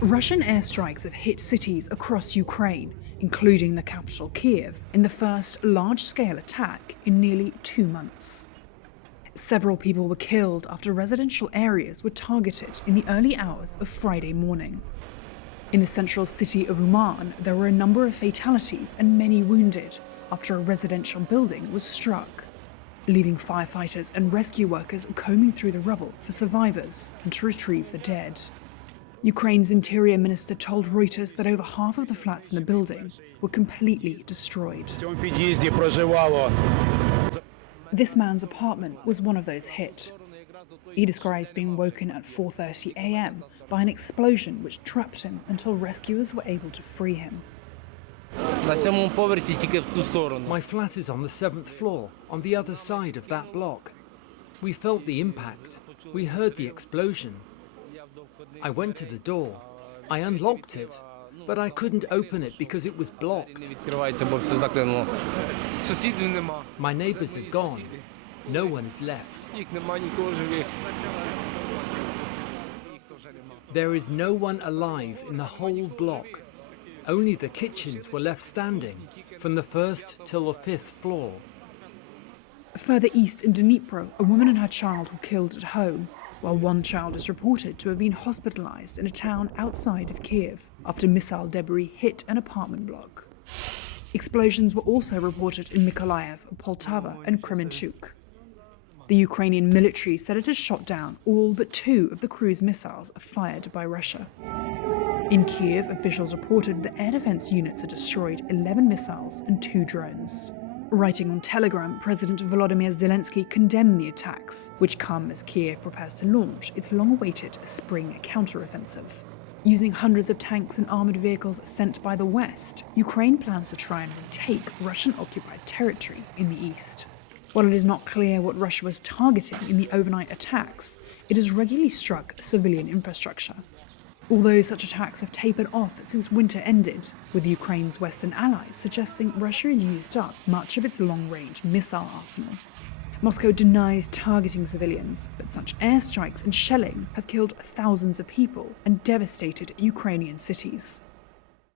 Russian airstrikes have hit cities across Ukraine, including the capital Kiev, in the first large-scale attack in nearly 2 months. Several people were killed after residential areas were targeted in the early hours of Friday morning. In the central city of Uman, there were a number of fatalities and many wounded after a residential building was struck, leaving firefighters and rescue workers combing through the rubble for survivors and to retrieve the dead. Ukraine's interior minister told Reuters that over half of the flats in the building were completely destroyed. This man's apartment was one of those hit. He describes being woken at 4:30 a.m. by an explosion which trapped him until rescuers were able to free him. My flat is on the 7th floor, on the other side of that block. We felt the impact. We heard the explosion. I went to the door. I unlocked it, but I couldn't open it because it was blocked. My neighbors are gone. No one is left. There is no one alive in the whole block. Only the kitchens were left standing, from the 1st till the 5th floor. Further east in Dnipro, a woman and her child were killed at home, while one child is reported to have been hospitalized in a town outside of Kiev after missile debris hit an apartment block. Explosions were also reported in Mykolaiv, Poltava and Kremenchuk. The Ukrainian military said it has shot down all but 2 of the cruise missiles fired by Russia. In Kiev, officials reported that air defense units had destroyed 11 missiles and 2 drones. Writing on Telegram, President Volodymyr Zelensky condemned the attacks, which come as Kiev prepares to launch its long-awaited spring counteroffensive. Using hundreds of tanks and armoured vehicles sent by the West, Ukraine plans to try and retake Russian-occupied territory in the east. While it is not clear what Russia was targeting in the overnight attacks, it has regularly struck civilian infrastructure. Although such attacks have tapered off since winter ended, with Ukraine's Western allies suggesting Russia had used up much of its long-range missile arsenal. Moscow denies targeting civilians, but such airstrikes and shelling have killed thousands of people and devastated Ukrainian cities.